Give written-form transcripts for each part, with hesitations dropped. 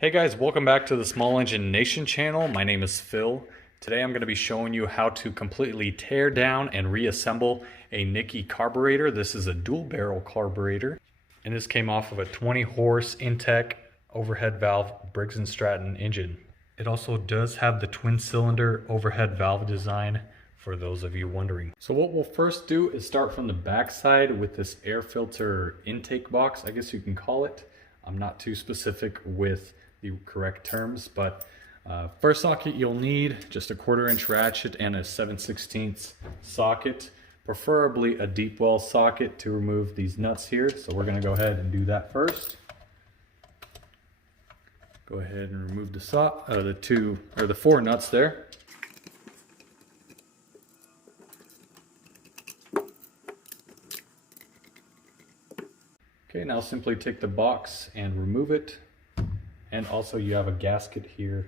Hey guys, welcome back to the Small Engine Nation channel. My name is Phil. Today I'm going to be showing you how to completely tear down and reassemble a Nikki carburetor. This is a dual barrel carburetor, and this came off of a 20 horse Intech overhead valve Briggs Stratton engine. It also does have the twin cylinder overhead valve design for those of you wondering. So what we'll first do is start from the back side with this air filter intake box, I guess you can call it. I'm not too specific with the correct terms, but first socket you'll need just a 1/4 inch ratchet and a 7/16 socket, preferably a deep well socket to remove these nuts here. So we're going to go ahead and do that first. Go ahead and remove the the 4 nuts there. Okay, now simply take the box and remove it. And also you have a gasket here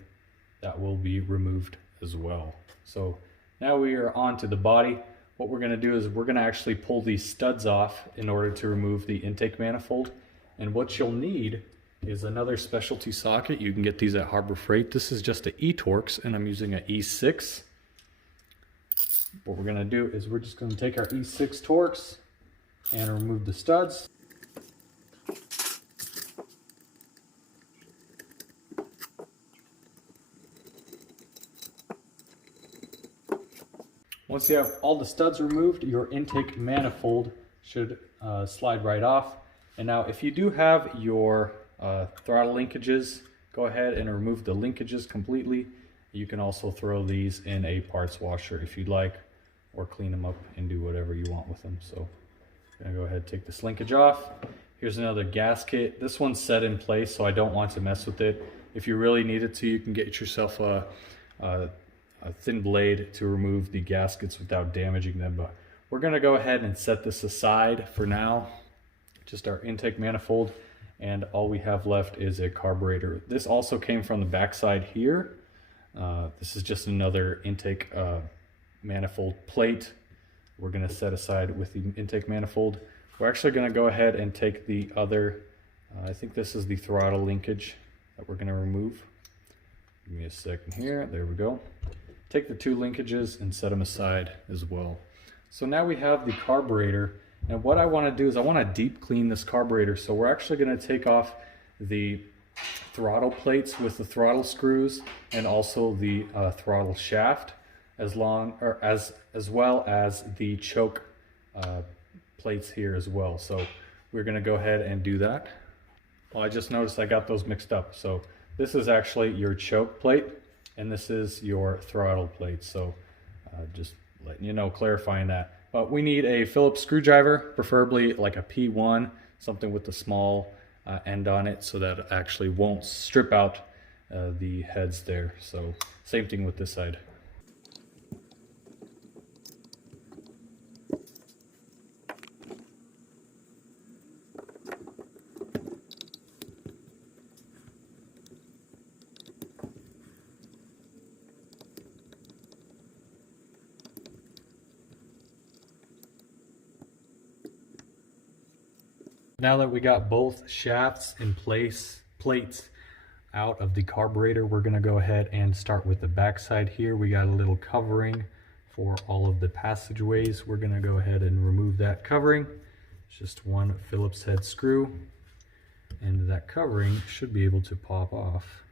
that will be removed as well. So now we are on to the body. What we're going to do is we're going to actually pull these studs off in order to remove the intake manifold. And what you'll need is another specialty socket. You can get these at Harbor Freight. This is just an E-Torx and I'm using an E6. What we're going to do is we're just going to take our E6 Torx and remove the studs. Once you have all the studs removed, your intake manifold should slide right off. And now if you do have your throttle linkages, go ahead and remove the linkages completely. You can also throw these in a parts washer if you'd like, or clean them up and do whatever you want with them. So I'm gonna go ahead and take this linkage off. Here's another gasket. This one's set in place, so I don't want to mess with it. If you really needed to, you can get yourself a thin blade to remove the gaskets without damaging them, but we're going to go ahead and set this aside for now. Just our intake manifold, and all we have left is a carburetor. This also came from the backside here. This is just another intake manifold plate we're going to set aside with the intake manifold. We're actually going to go ahead and take the other, I think this is the throttle linkage that we're going to remove. Give me a second here. There we go. Take the 2 linkages and set them aside as well. So now we have the carburetor, and what I want to do is I want to deep clean this carburetor. So we're actually going to take off the throttle plates with the throttle screws and also the throttle shaft, as well as the choke plates here as well. So we're going to go ahead and do that. Well, I just noticed I got those mixed up. So this is actually your choke plate, and this is your throttle plate. So just letting you know, clarifying that. But we need a Phillips screwdriver, preferably like a P1, something with a small end on it so that it actually won't strip out the heads there. So same thing with this side. Now that we got both shafts in place, plates out of the carburetor, we're going to go ahead and start with the back side here. We got a little covering for all of the passageways. We're going to go ahead and remove that covering. It's just one Phillips head screw, and that covering should be able to pop off.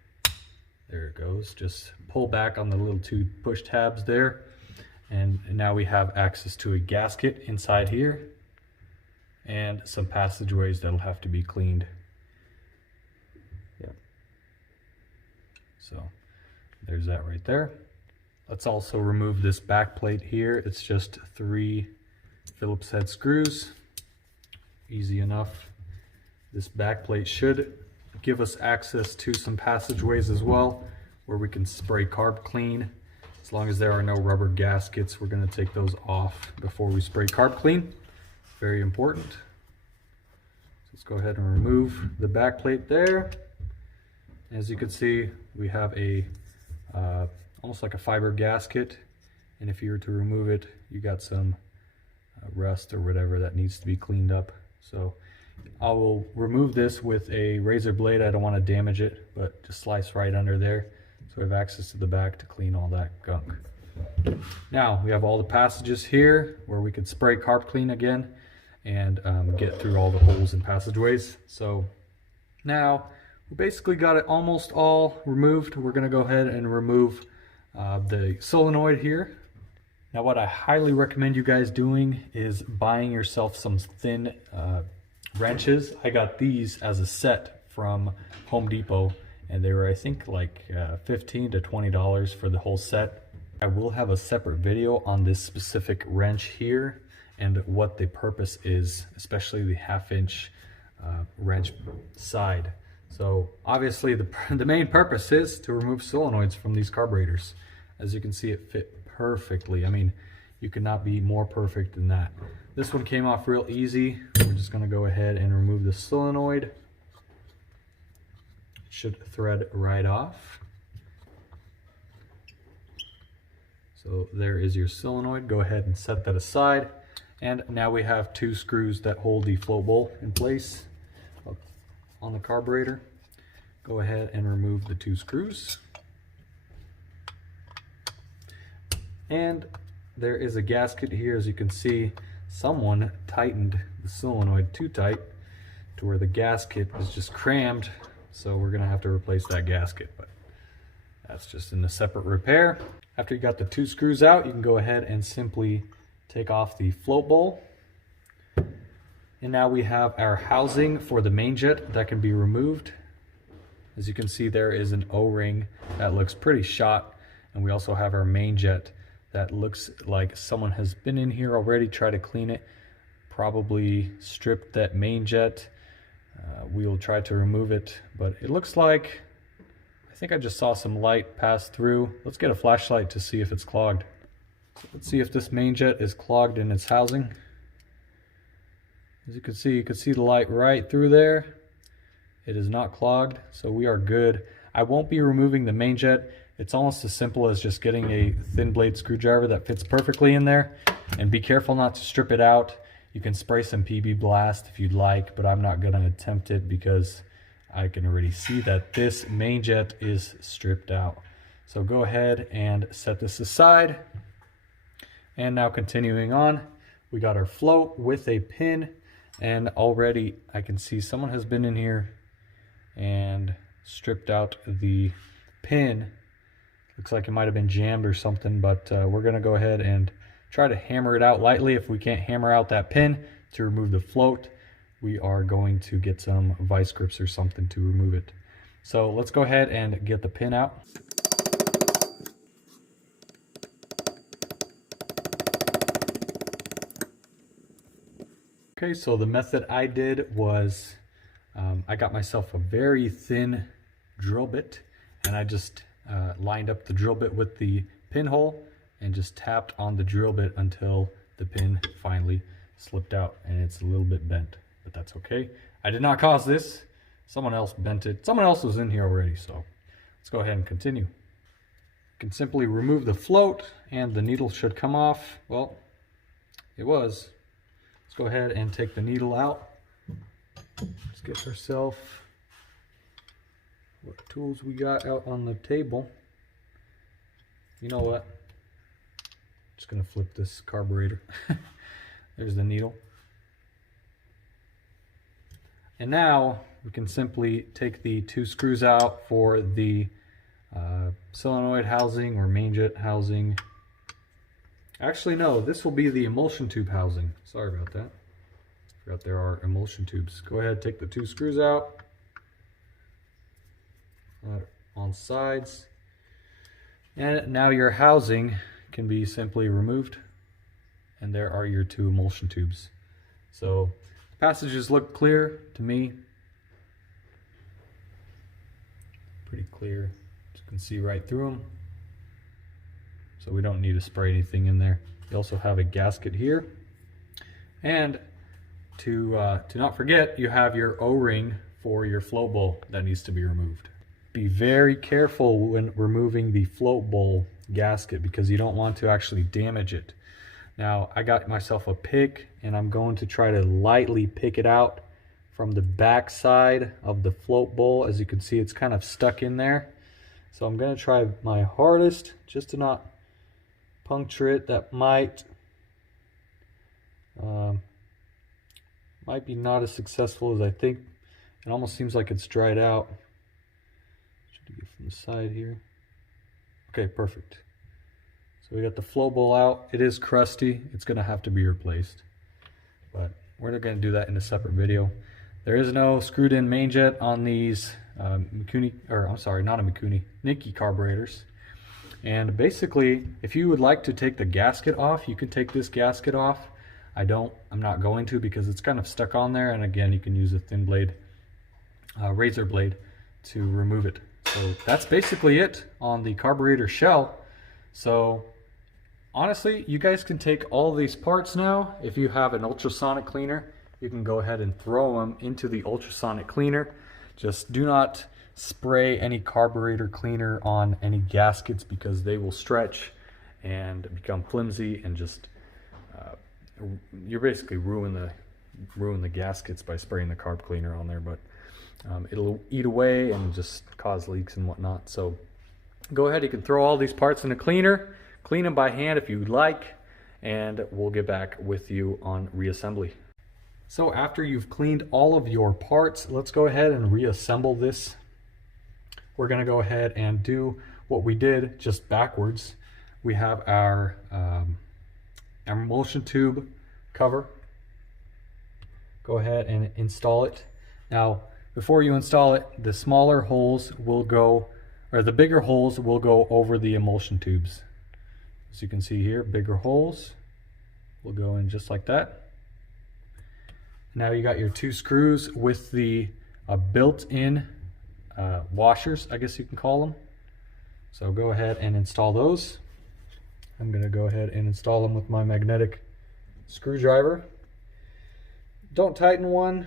There it goes. Just pull back on the little 2 push tabs there, and now we have access to a gasket inside here and some passageways that'll have to be cleaned. Yep. So there's that right there. Let's also remove this back plate here. It's just 3 Phillips head screws. Easy enough. This back plate should give us access to some passageways as well, where we can spray carb clean. As long as there are no rubber gaskets, we're going to take those off before we spray carb clean. Very important. Let's go ahead and remove the back plate there. As you can see, we have a almost like a fiber gasket, and if you were to remove it, you got some rust or whatever that needs to be cleaned up. So I will remove this with a razor blade. I don't want to damage it, but just slice right under there so we have access to the back to clean all that gunk. Now we have all the passages here where we could spray carb clean again and get through all the holes and passageways. So now we basically got it almost all removed. We're going to go ahead and remove the solenoid here. Now what I highly recommend you guys doing is buying yourself some thin wrenches. I got these as a set from Home Depot and they were, I think, like $15 to $20 for the whole set. I will have a separate video on this specific wrench here and what the purpose is, especially the 1/2-inch wrench side. So obviously the main purpose is to remove solenoids from these carburetors. As you can see, it fit perfectly. I mean, you could not be more perfect than that. This one came off real easy. We're just going to go ahead and remove the solenoid. It should thread right off. So there is your solenoid. Go ahead and set that aside. And now we have 2 screws that hold the float bowl in place on the carburetor. Go ahead and remove the 2 screws. And there is a gasket here. As you can see, someone tightened the solenoid too tight to where the gasket is just crammed. So we're gonna have to replace that gasket, but that's just in a separate repair. After you got the 2 screws out, you can go ahead and simply take off the float bowl. And now we have our housing for the main jet that can be removed. As you can see, there is an O-ring that looks pretty shot. And we also have our main jet that looks like someone has been in here already, tried to clean it, probably stripped that main jet. We will try to remove it, but it looks like, I think I just saw some light pass through. Let's get a flashlight to see if it's clogged. So let's see if this main jet is clogged in its housing. As you can see the light right through there. It is not clogged, so we are good. I won't be removing the main jet. It's almost as simple as just getting a thin blade screwdriver that fits perfectly in there. And be careful not to strip it out. You can spray some PB Blast if you'd like, but I'm not going to attempt it because I can already see that this main jet is stripped out. So go ahead and set this aside. And now continuing on, we got our float with a pin, and already I can see someone has been in here and stripped out the pin. Looks like it might have been jammed or something, but we're gonna go ahead and try to hammer it out lightly. If we can't hammer out that pin to remove the float, we are going to get some vice grips or something to remove it. So let's go ahead and get the pin out. Okay, so the method I did was I got myself a very thin drill bit, and I just lined up the drill bit with the pinhole and just tapped on the drill bit until the pin finally slipped out, and it's a little bit bent, but that's okay. I did not cause this. Someone else bent it. Someone else was in here already, so let's go ahead and continue. You can simply remove the float and the needle should come off. Well, it was. Let's go ahead and take the needle out. Let's get ourselves what tools we got out on the table. You know what? Just gonna flip this carburetor. There's the needle. And now we can simply take the 2 screws out for the solenoid housing or main jet housing. Actually, no, this will be the emulsion tube housing. Sorry about that. Forgot there are emulsion tubes. Go ahead, take the 2 screws out on sides. And now your housing can be simply removed. And there are your 2 emulsion tubes. So the passages look clear to me. Pretty clear. You can see right through them. So we don't need to spray anything in there. You also have a gasket here. And to not forget, you have your O-ring for your float bowl that needs to be removed. Be very careful when removing the float bowl gasket because you don't want to actually damage it. Now, I got myself a pick and I'm going to try to lightly pick it out from the back side of the float bowl. As you can see, it's kind of stuck in there. So I'm going to try my hardest just to not puncture it. That might be not as successful as I think. It almost seems like it's dried out. Should get from the side here. Okay, perfect. So we got the flow bowl out. It is crusty. It's going to have to be replaced, but we're going to do that in a separate video. There is no screwed in main jet on these Nikki carburetors. And basically, if you would like to take the gasket off, you can take this gasket off. I'm not going to, because it's kind of stuck on there, and again, you can use a thin blade, razor blade, to remove it. So that's basically it on the carburetor shell. So honestly, you guys can take all these parts now. If you have an ultrasonic cleaner, you can go ahead and throw them into the ultrasonic cleaner. Just do not spray any carburetor cleaner on any gaskets, because they will stretch and become flimsy, and just you're basically ruin the gaskets by spraying the carb cleaner on there. But it'll eat away and just cause leaks and whatnot. So go ahead, you can throw all these parts in the cleaner, clean them by hand if you'd like, and we'll get back with you on reassembly. So after you've cleaned all of your parts, let's go ahead and reassemble this. We're going to go ahead and do what we did, just backwards. We have our emulsion tube cover. Go ahead and install it. Now, before you install it, the smaller holes will go, or the bigger holes will go over the emulsion tubes. As you can see here, bigger holes will go in just like that. Now you got your 2 screws with the built-in washers, I guess you can call them. So go ahead and install those. I'm going to go ahead and install them with my magnetic screwdriver. Don't tighten one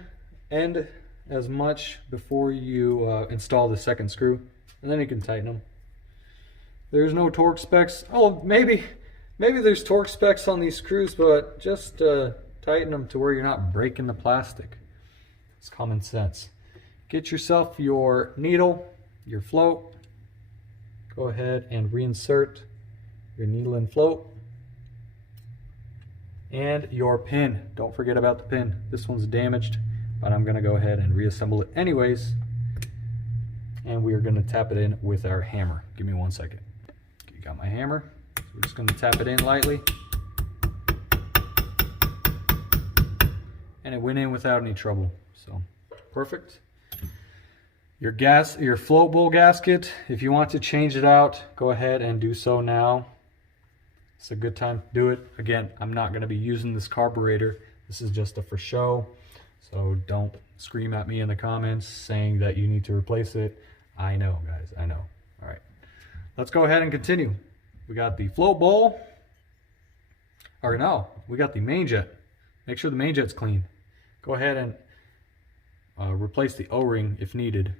end as much before you install the second screw, and then you can tighten them. There's no torque specs. Oh, maybe there's torque specs on these screws, but just tighten them to where you're not breaking the plastic. It's common sense. Get yourself your needle, your float. Go ahead and reinsert your needle and float. And your pin. Don't forget about the pin. This one's damaged, but I'm going to go ahead and reassemble it anyways. And we are going to tap it in with our hammer. Give me 1 second. Okay, got my hammer. So we're just going to tap it in lightly. And it went in without any trouble. So perfect. Your float bowl gasket, if you want to change it out, go ahead and do so now. It's a good time to do it. Again, I'm not going to be using this carburetor. This is just a for show. So don't scream at me in the comments saying that you need to replace it. I know, guys, I know. All right, let's go ahead and continue. We got the float bowl. Or no, we got the main jet. Make sure the main jet's clean. Go ahead and replace the O-ring if needed.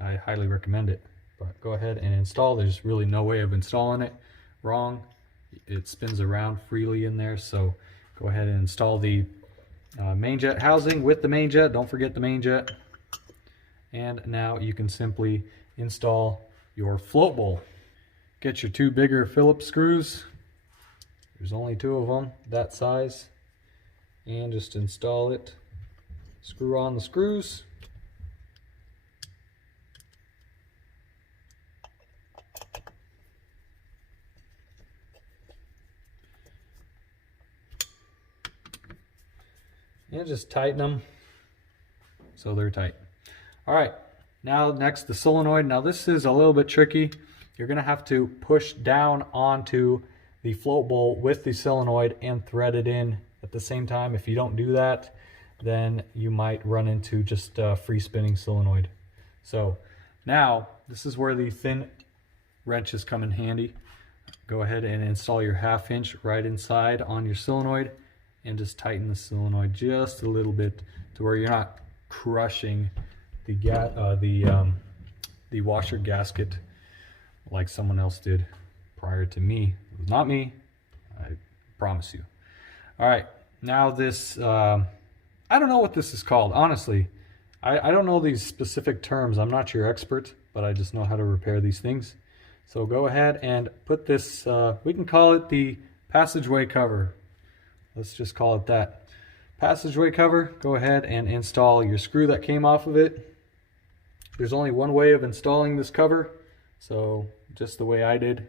I highly recommend it. But go ahead and install. There's really no way of installing it wrong. It spins around freely in there. So go ahead and install the main jet housing with the main jet. Don't forget the main jet. And now you can simply install your float bowl. Get your 2 bigger Phillips screws. There's only 2 of them that size. And just install it. Screw on the screws. And just tighten them so they're tight. All right, now next the solenoid. Now this is a little bit tricky. You're gonna have to push down onto the float bowl with the solenoid and thread it in at the same time. If you don't do that, then you might run into just a free spinning solenoid. So now this is where the thin wrenches come in handy. Go ahead and install your 1/2 inch right inside on your solenoid and just tighten the solenoid just a little bit to where you're not crushing the washer gasket like someone else did prior to me. It was not me, I promise you. All right, now this, I don't know what this is called, honestly. I don't know these specific terms. I'm not your expert, but I just know how to repair these things. So go ahead and put this, we can call it the passageway cover. Let's just call it that. Passageway cover, go ahead and install your screw that came off of it. There's only one way of installing this cover, so just the way I did,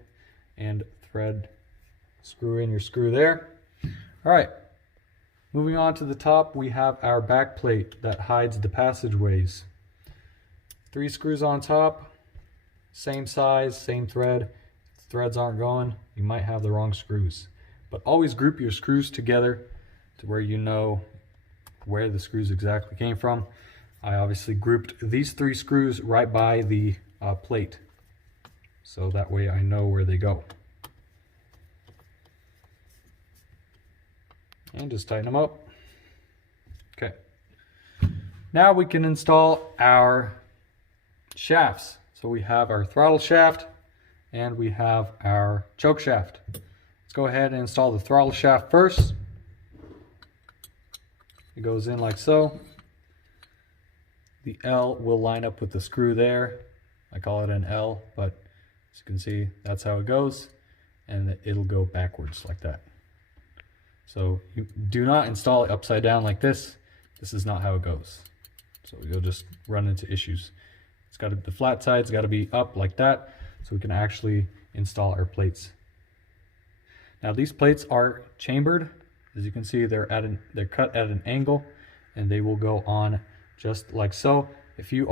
and thread, screw in your screw there. All right. Moving on to the top, we have our back plate that hides the passageways. 3 screws on top, same size, same thread. If the threads aren't going, you might have the wrong screws. But always group your screws together to where you know where the screws exactly came from. I obviously grouped these 3 screws right by the plate, so that way I know where they go. And just tighten them up. Okay. Now we can install our shafts. So we have our throttle shaft and we have our choke shaft. Let's go ahead and install the throttle shaft first. It goes in like so. The L will line up with the screw there. I call it an L, but as you can see, that's how it goes. And it'll go backwards like that. So you do not install it upside down like this. This is not how it goes. So you'll just run into issues. It's got the flat side's got to be up like that, so we can actually install our plates. Now these plates are chambered. As you can see, they're cut at an angle, and they will go on just like so. If you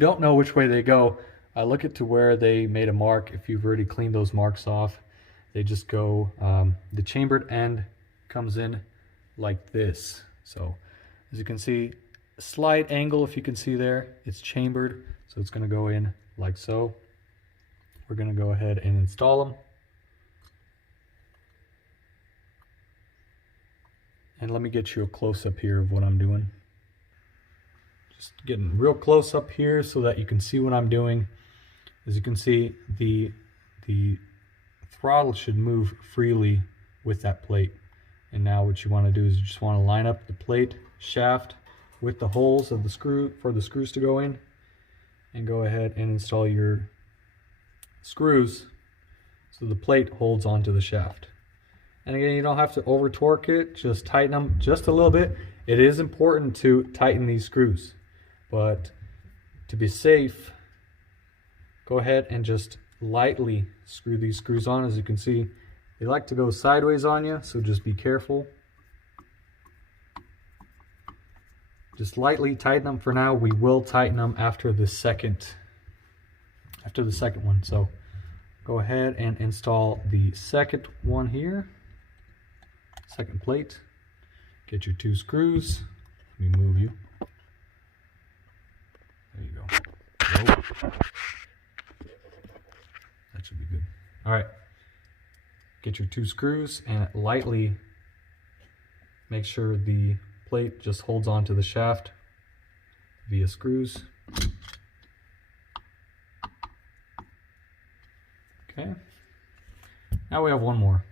don't know which way they go, look at to where they made a mark. If you've already cleaned those marks off, they just go, the chambered end comes in like this. So as you can see, a slight angle, if you can see there, it's chambered. So it's gonna go in like so. We're gonna go ahead and install them. And let me get you a close up here of what I'm doing. Just getting real close up here so that you can see what I'm doing. As you can see, the throttle should move freely with that plate. And now what you want to do is you just want to line up the plate shaft with the holes of the screw for the screws to go in, and go ahead and install your screws so the plate holds onto the shaft. And again, you don't have to over torque it, just tighten them just a little bit. It is important to tighten these screws, but to be safe, go ahead and just lightly screw these screws on. As you can see, they like to go sideways on you, so just be careful. Just lightly tighten them for now. We will tighten them after the second one. So go ahead and install the second one here, second plate. Get your 2 screws. Let me move you. There you go. Nope. That should be good. All right. Get your 2 screws and lightly make sure the plate just holds onto the shaft via screws. Okay. Now we have one more.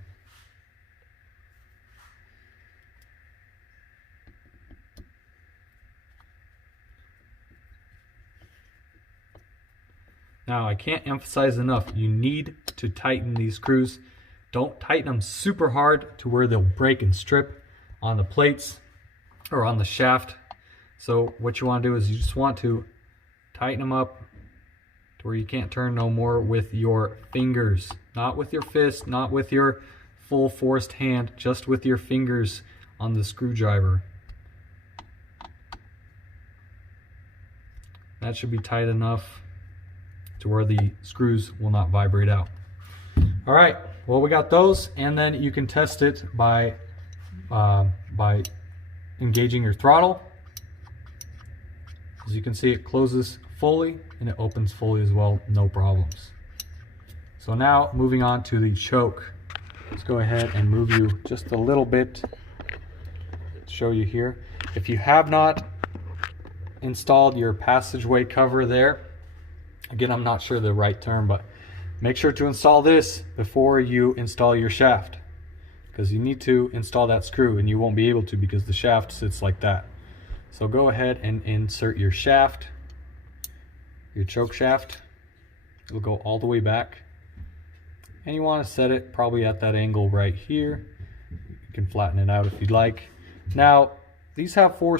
Now, I can't emphasize enough, you need to tighten these screws. Don't tighten them super hard to where they'll break and strip on the plates or on the shaft. So what you want to do is you just want to tighten them up to where you can't turn no more with your fingers. Not with your fist, not with your full forced hand, just with your fingers on the screwdriver. That should be tight enough to where the screws will not vibrate out. All right, well, we got those, and then you can test it by engaging your throttle. As you can see, it closes fully and it opens fully as well, no problems. So now moving on to the choke. Let's go ahead and move you just a little bit to show you here. If you have not installed your passageway cover there, again, I'm not sure the right term, but make sure to install this before you install your shaft, because you need to install that screw and you won't be able to because the shaft sits like that. So go ahead and insert your shaft, your choke shaft. It'll go all the way back. And you want to set it probably at that angle right here. You can flatten it out if you'd like. Now, these have four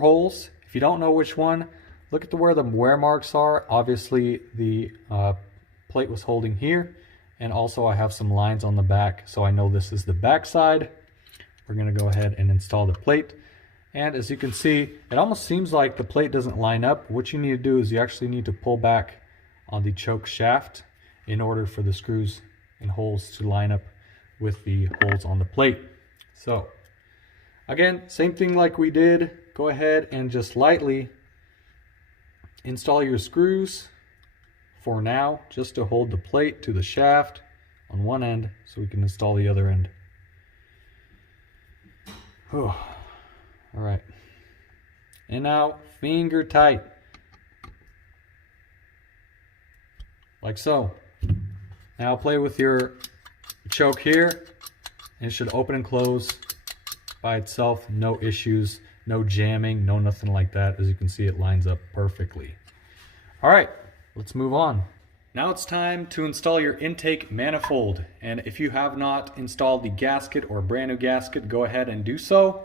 holes. If you don't know which one, look at where the wear marks are. Obviously, the plate was holding here. And also I have some lines on the back, so I know this is the back side. We're going to go ahead and install the plate. And as you can see, it almost seems like the plate doesn't line up. What you need to do is you actually need to pull back on the choke shaft in order for the screws and holes to line up with the holes on the plate. So again, same thing like we did. Go ahead and just lightly install your screws for now, just to hold the plate to the shaft on one end so we can install the other end. Whew. All right, and now finger tight, like so. Now play with your choke here, and it should open and close by itself, no issues, no jamming, no nothing like that. As you can see, it lines up perfectly. All right, let's move on. Now it's time to install your intake manifold, and if you have not installed the gasket or brand new gasket, go ahead and do so.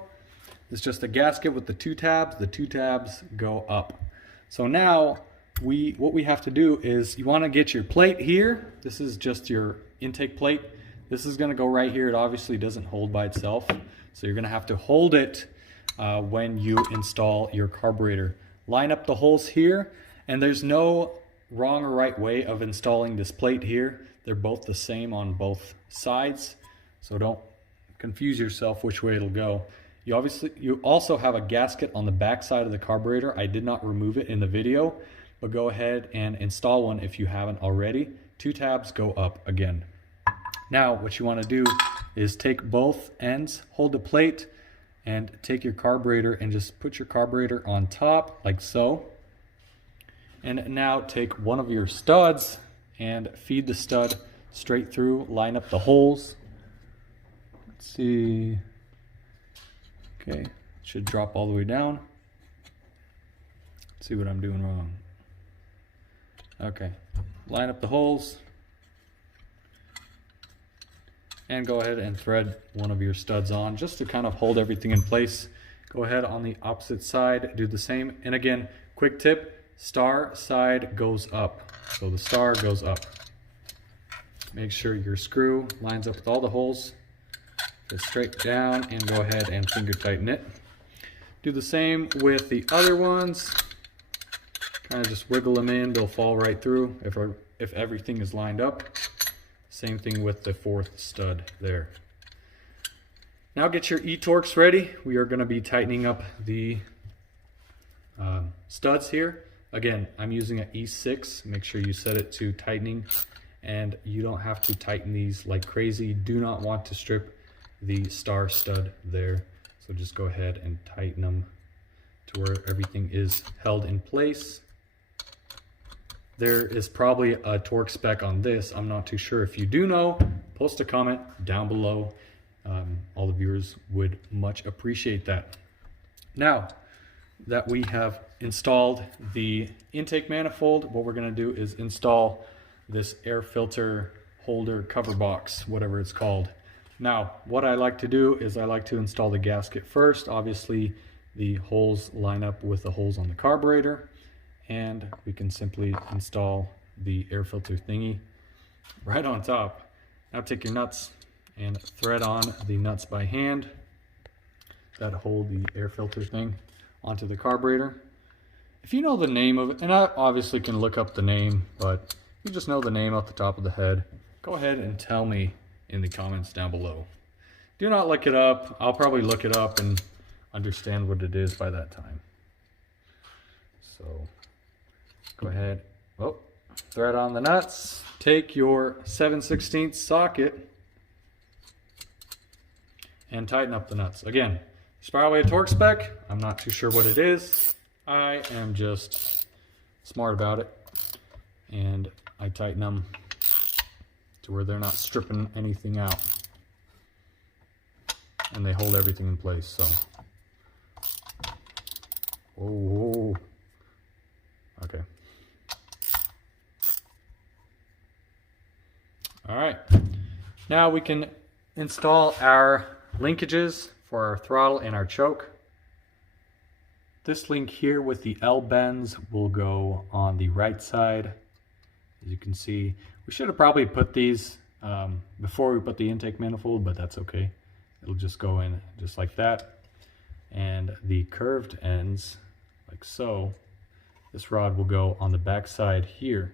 It's just a gasket with the two tabs. The two tabs go up. So now what we have to do is you want to get your plate here. This is just your intake plate. This is going to go right here. It obviously doesn't hold by itself, so you're going to have to hold it when you install your carburetor. Line up the holes here, and there's no wrong or right way of installing this plate here. They're both the same on both sides, so don't confuse yourself which way it'll go. You also have a gasket on the back side of the carburetor. I did not remove it in the video, but go ahead and install one if you haven't already. Two tabs go up again. Now what you want to do is take both ends, hold the plate, and take your carburetor and just put your carburetor on top like so. And now take one of your studs and feed the stud straight through, line up the holes. Let's see. Okay, it should drop all the way down. Let's see what I'm doing wrong. Okay, line up the holes and go ahead and thread one of your studs on just to kind of hold everything in place. Go ahead on the opposite side, do the same. And again, quick tip, star side goes up. So the star goes up. Make sure your screw lines up with all the holes. Just straight down and go ahead and finger tighten it. Do the same with the other ones. Kind of just wiggle them in, they'll fall right through if everything is lined up. Same thing with the fourth stud there. Now get your E-Torx ready. We are going to be tightening up the studs here. Again, I'm using an E6. Make sure you set it to tightening, and you don't have to tighten these like crazy. You do not want to strip the star stud there, so just go ahead and tighten them to where everything is held in place. There is probably a torque spec on this. I'm not too sure. If you do know, post a comment down below. All the viewers would much appreciate that. Now that we have installed the intake manifold, what we're going to do is install this air filter holder cover box, whatever it's called. Now, what I like to do is I like to install the gasket first. Obviously, the holes line up with the holes on the carburetor, and we can simply install the air filter thingy right on top. Now take your nuts and thread on the nuts by hand that hold the air filter thing onto the carburetor. If you know the name of it, and I obviously can look up the name, but if you just know the name off the top of the head, go ahead and tell me in the comments down below. Do not look it up. I'll probably look it up and understand what it is by that time. So go ahead, thread on the nuts, take your 7/16 socket and tighten up the nuts. Again, it's probably a torque spec. I'm not too sure what it is. I am just smart about it, and I tighten them to where they're not stripping anything out, and they hold everything in place. So Oh, okay. All right, now we can install our linkages for our throttle and our choke. This link here with the L bends will go on the right side. As you can see, we should have probably put these before we put the intake manifold, but that's okay. It'll just go in just like that. And the curved ends, like so, this rod will go on the back side here.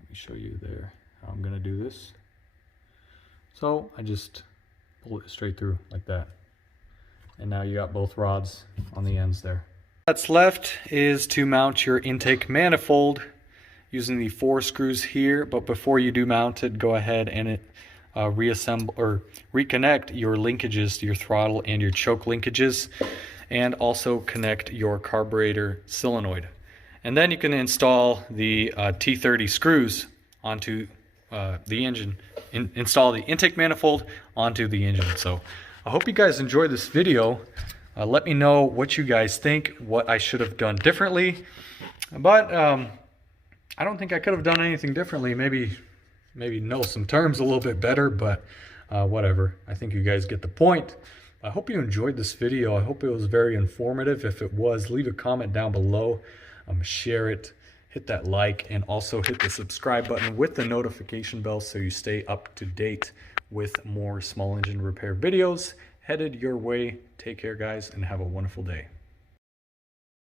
Let me show you there how I'm gonna do this. So I just pull it straight through like that. And now you got both rods on the ends there. What's left is to mount your intake manifold using the 4 screws here, but before you do mount it, go ahead and reassemble or reconnect your linkages to your throttle and your choke linkages, and also connect your carburetor solenoid. And then you can install the T30 screws onto the engine, install the intake manifold onto the engine. So I hope you guys enjoyed this video. Let me know what you guys think, what I should have done differently. But I don't think I could have done anything differently. Maybe know some terms a little bit better, but whatever. I think you guys get the point. I hope you enjoyed this video. I hope it was very informative. If it was, leave a comment down below, share it, hit that like, and also hit the subscribe button with the notification bell so you stay up to date with more small engine repair videos headed your way. Take care, guys, and have a wonderful day.